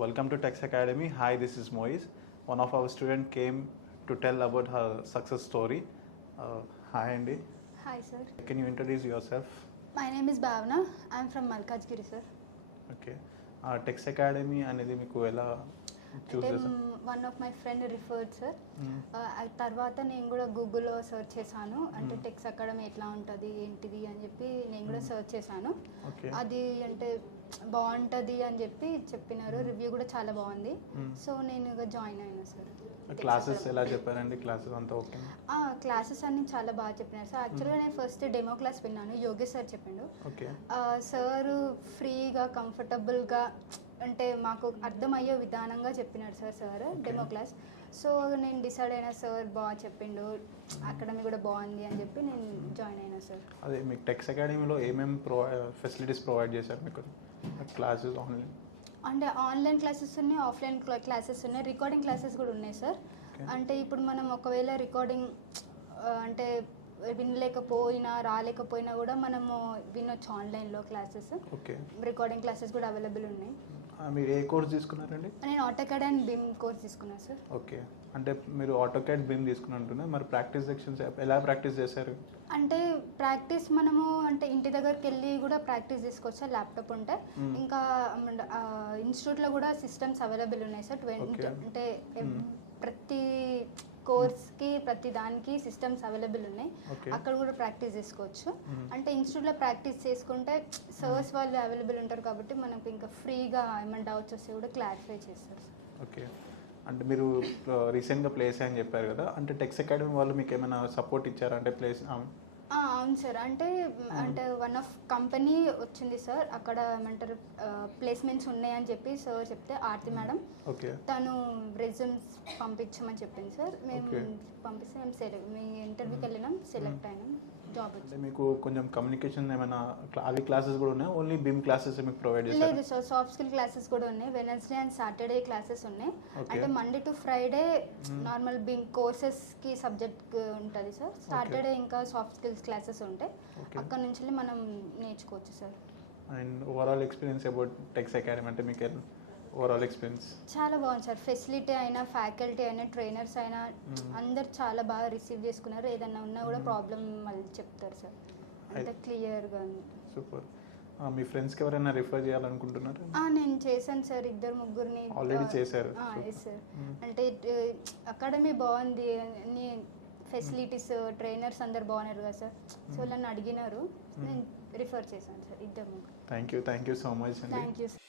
Welcome to Tex Academy. Hi, this is Moise. One of our students came to tell about her success story. Hi, Andy. Hi, sir. Can you introduce yourself? My name is Bhavna. I'm from Malkajgiri, sir. Okay. Tex Academy అనేది మీకు ఎలా చూస్ అంటే చేశారు? One of my friend referred sir. తర్వాత నేను కూడా గూగుల్లో search చేశాను. అంటే టెక్స్ అకాడమీ ఎట్లా ఉంటుంది ఏంటిది అని చెప్పి నేను కూడా సెర్చ్ చేశాను. ఓకే. అది అంటే బాగుంటుంది అని చెప్పి చెప్పినారు. రివ్యూ కూడా చాలా బాగుంది. సో నేను ఇక జాయిన్ అయినా సార్. క్లాసెస్ ఎలా చెప్పారండి? క్లాసెస్ అంతా ఓకే? క్లాసెస్ అన్ని చాలా బాగా చెప్పినారు సార్. యాక్చువల్గా నేను ఫస్ట్ డెమో క్లాస్ విన్నాను. యోగేష్ సార్ చెప్పిండు. ఓకే. సార్ ఫ్రీగా కంఫర్టబుల్గా అంటే మాకు అర్థమయ్యే విధానంగా చెప్పినాడు సార్ డెమో క్లాస్. సో నేను డిసైడ్ అయినా సార్ బాగా చెప్పిండు, అకాడమీ కూడా బాగుంది అని చెప్పి నేను జాయిన్ అయినా సార్. అదే మీకు టెక్స్ అకాడమీలో ఏమేమి ఫెసిలిటీస్ ప్రొవైడ్ చేశారు మీకు? క్లాసెస్ ఆన్లైన్ అంటే ఆన్లైన్ క్లాసెస్ ఉన్నాయి, ఆఫ్లైన్ క్లాసెస్ ఉన్నాయి, రికార్డింగ్ క్లాసెస్ కూడా ఉన్నాయి సార్. అంటే ఇప్పుడు మనం ఒకవేళ రికార్డింగ్ అంటే వినలేకపోయినా రాలేకపోయినా కూడా మనము వినొచ్చు ఆన్లైన్లో క్లాసెస్. ఓకే. రికార్డింగ్ క్లాసెస్ కూడా అవైలబుల్ ఉన్నాయి. మీరు ఏ కోర్స్ తీసుకున్నారండి? నేను ఆటోకాడ్ అండ్ బిమ్ కోర్స్ తీసుకున్నాను సార్. ఓకే. అంటే మీరు ఆటోకాడ్ బిమ్ తీసుకున్నట్టున్నా మరి ప్రాక్టీస్ సెక్షన్స్ ఎలా ప్రాక్టీస్ చేశారు? అంటే ప్రాక్టీస్ మనము అంటే ఇంటి దగ్గరికి వెళ్ళి కూడా ప్రాక్టీస్ చేసుకోవచ్చు సార్, ల్యాప్టాప్ ఉంటే. ఇంకా ఇన్స్టిట్యూట్లో కూడా సిస్టమ్స్ అవైలబుల్ ఉన్నాయి సార్. అంటే ప్రతి కోర్స్కి ప్రతి దానికి సిస్టమ్స్ అవైలబుల్ ఉన్నాయి. అక్కడ కూడా ప్రాక్టీస్ చేసుకోవచ్చు. అంటే ఇన్స్టిట్యూట్లో ప్రాక్టీస్ చేసుకుంటే సర్స్ వాళ్ళు అవైలబుల్ ఉంటారు కాబట్టి మనకు ఇంకా ఫ్రీగా ఏమైనా డౌట్స్ వస్తే కూడా క్లారిఫై చేస్తారు. ఓకే. అంటే మీరు రీసెంట్గా ప్లేస్ అని చెప్పారు కదా, అంటే టెక్స్ అకాడమీ వాళ్ళు మీకు ఏమైనా సపోర్ట్ ఇచ్చారా? అంటే ప్లేస్ అవును సార్. అంటే వన్ ఆఫ్ కంపెనీ వచ్చింది సార్, అక్కడ ఏమంటారు ప్లేస్మెంట్స్ ఉన్నాయని చెప్పి సార్ చెప్తే ఆర్తి మేడం తను రెజ్యూమ్స్ పంపించమని చెప్పింది సార్. మేము పంపిస్తే మేము మీ ఇంటర్వ్యూకి వెళ్ళినాం, సెలెక్ట్ అయినాం, జాబ్ వచ్చింది. మీకు కొంచెం కమ్యూనికేషన్ ఏమైనా అవి క్లాసెస్ కూడా ఉన్నాయి? ఓన్లీ బిమ్ క్లాసెస్ మీకు ప్రొవైడ్ చేస్తారు? లేదు సార్, సాఫ్ట్ స్కిల్ క్లాసెస్ కూడా ఉన్నాయి. వెనస్డే అండ్ సాటర్డే క్లాసెస్ ఉన్నాయి. అంటే మండే టు ఫ్రైడే నార్మల్ బిమ్ కోర్సెస్కి సబ్జెక్ట్ ఉంటుంది సార్. సాటర్డే ఇంకా సాఫ్ట్ స్కిల్స్ క్లాసెస్ ఉంటాయి. అక్కడ నుంచి మనం నేర్చుకోవచ్చు sir. And overall experience about Tex Academy అంటే మీకు ఓవరాల్ ఎక్స్పీరియన్స్? చాలా బాగుంది సార్. ఫెసిలిటీ అయినా, ఫ్యాకల్టీ అయినా, ట్రైనర్స్ అయినా అందరు చాలా బాగా రిసీవ్ చేసుకున్నారు. ఏదన్నా ఉన్నా కూడా ప్రాబ్లం మళ్ళీ చెప్తారు సార్. అంత క్లియర్గా ఉంది. సూపర్. మీ ఫ్రెండ్స్కి ఎవరైనా రిఫర్ చేయాలనుకుంటున్నారు? నేను చేశాను సార్, 2-3 ఆల్రెడీ చేశారు? Yes sir. అంటే అకాడమీ బాగుంది, అన్ని ఫెసిలిటీస్, ట్రైనర్స్ అందరు బాగున్నారు కదా సార్. సో నన్ను అడిగినారు, నేను రిఫర్ చేశాను sir 2-3. Thank you so much. Thank you sir.